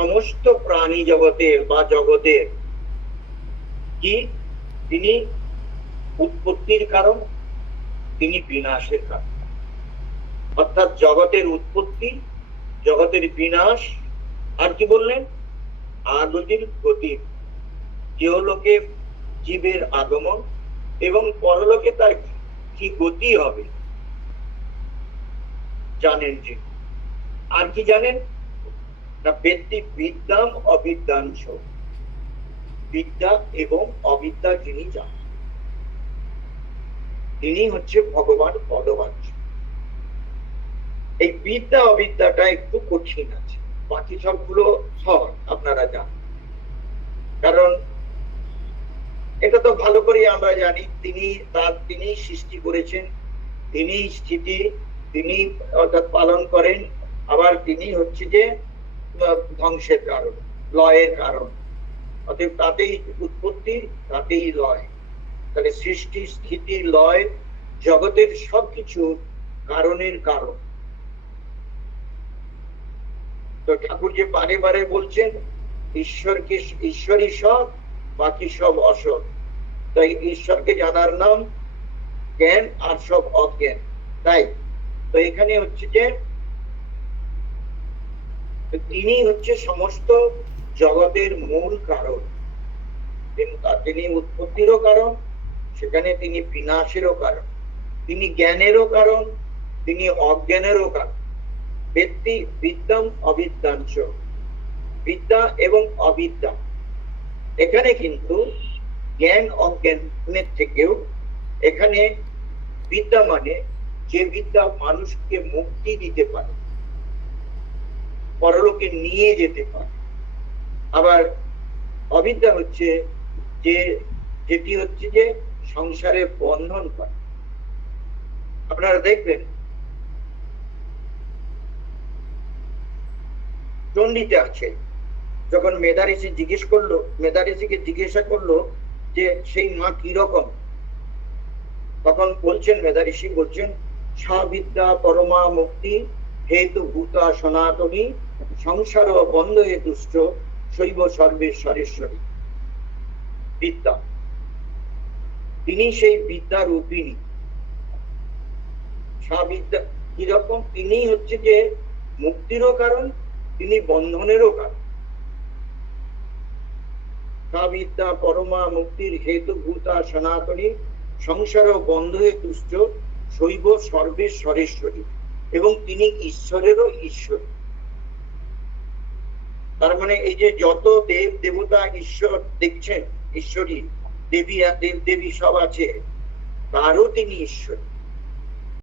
সমস্ত প্রাণী জগতের বা জগতের কি তিনি উৎপত্তির কারণ, তিনি বিনাশের কারণ। অর্থাৎ জগতের উৎপত্তি, জগতের বিনাশ, আর কি বললেন আদতির গতি, ইহলোকে জীবের আগমন এবং পরলোকে তার কি গতি হবে জানেন যে। আর কি জানেন না, ব্যক্তি বিদ্যাম অবিদ্যাংশ, বিদ্যা এবং অবিদ্যা যিনি জানেন তিনি হচ্ছে ভগবান পদবাচ্য। এই বিদ্যা অবিদ্যাটা একটু কঠিন আছে, বাকি সবগুলো সহজ আপনারা জানেন, কারণ এটা তো ভালো করে আমরা জানি তিনি সৃষ্টি করেছেন, তিনি স্থিতি তিনি অর্থাৎ পালন করেন, আবার তিনি হচ্ছে যে ধ্বংসের কারণ, লয়ের কারণ। অতএব তাতেই উৎপত্তি, তাতেই লয়। তাহলে সৃষ্টি স্থিতি লয় জগতের সবকিছু কারণের কারণ। তো ঠাকুর যে বারে বারে বলছেন ঈশ্বরই সব, বাকি সব অসৎ। তাই ঈশ্বরকে জানার নাম জ্ঞান, আর সব অজ্ঞান। তাই তো এখানে হচ্ছে যে তিনি হচ্ছে সমস্ত জগতের মূল কারণ, তিনি উৎপত্তিরও কারণ, সেখানে তিনি বিনাশেরও কারণ, তিনি জ্ঞানেরও কারণ, তিনি অজ্ঞানেরও কারণ। ব্যক্তি বিদ্যাম অবিদ্যাংশ, বিদ্যা এবং অবিদ্যা, এখানে কিন্তু জ্ঞান অজ্ঞানের থেকেও এখানে বিদ্যা মানে যে বিদ্যা মানুষকে মুক্তি দিতে পারে, পরলোকে নিয়ে যেতে পারে। আবার অবিদ্যা হচ্ছে যেটি হচ্ছে যে সংসারে বন্ধন করে। আপনারা দেখবেন চণ্ডীতে আছে, যখন মেধা ঋষিকে জিজ্ঞাসা করলো যে সেই মা কি রকম, তখন বলছেন মেধা ঋষি বলছেন, স্বাবিদ্যা পরমা মুক্তি হেতু ভূতা সনাতনী সংসার বন্ধ হেতুষ্ট শৈব সর্বেশ্বরেশ্বরী। বিদ্যা, তিনি সেই বিদ্যা রূপিণী। স্বাবিদ্যা কিরকম, তিনি হচ্ছে যে মুক্তিরও কারণ, তিনি বন্ধনেরও কারণ। স্বাবিদ্যা পরমা মুক্তির হেতু ভূতা সনাতনী সংসার বন্ধ হেতুষ্ট শৈব সর্বেশ্বরেশ্বরী, এবং তিনি ঈশ্বরেরও ঈশ্বর। তার মানে এই যে যত দেব দেবতা ঈশ্বর দেখছেন, ঈশ্বরী দেবী দেব দেবী সব আছে, তারও তিনি ঈশ্বর।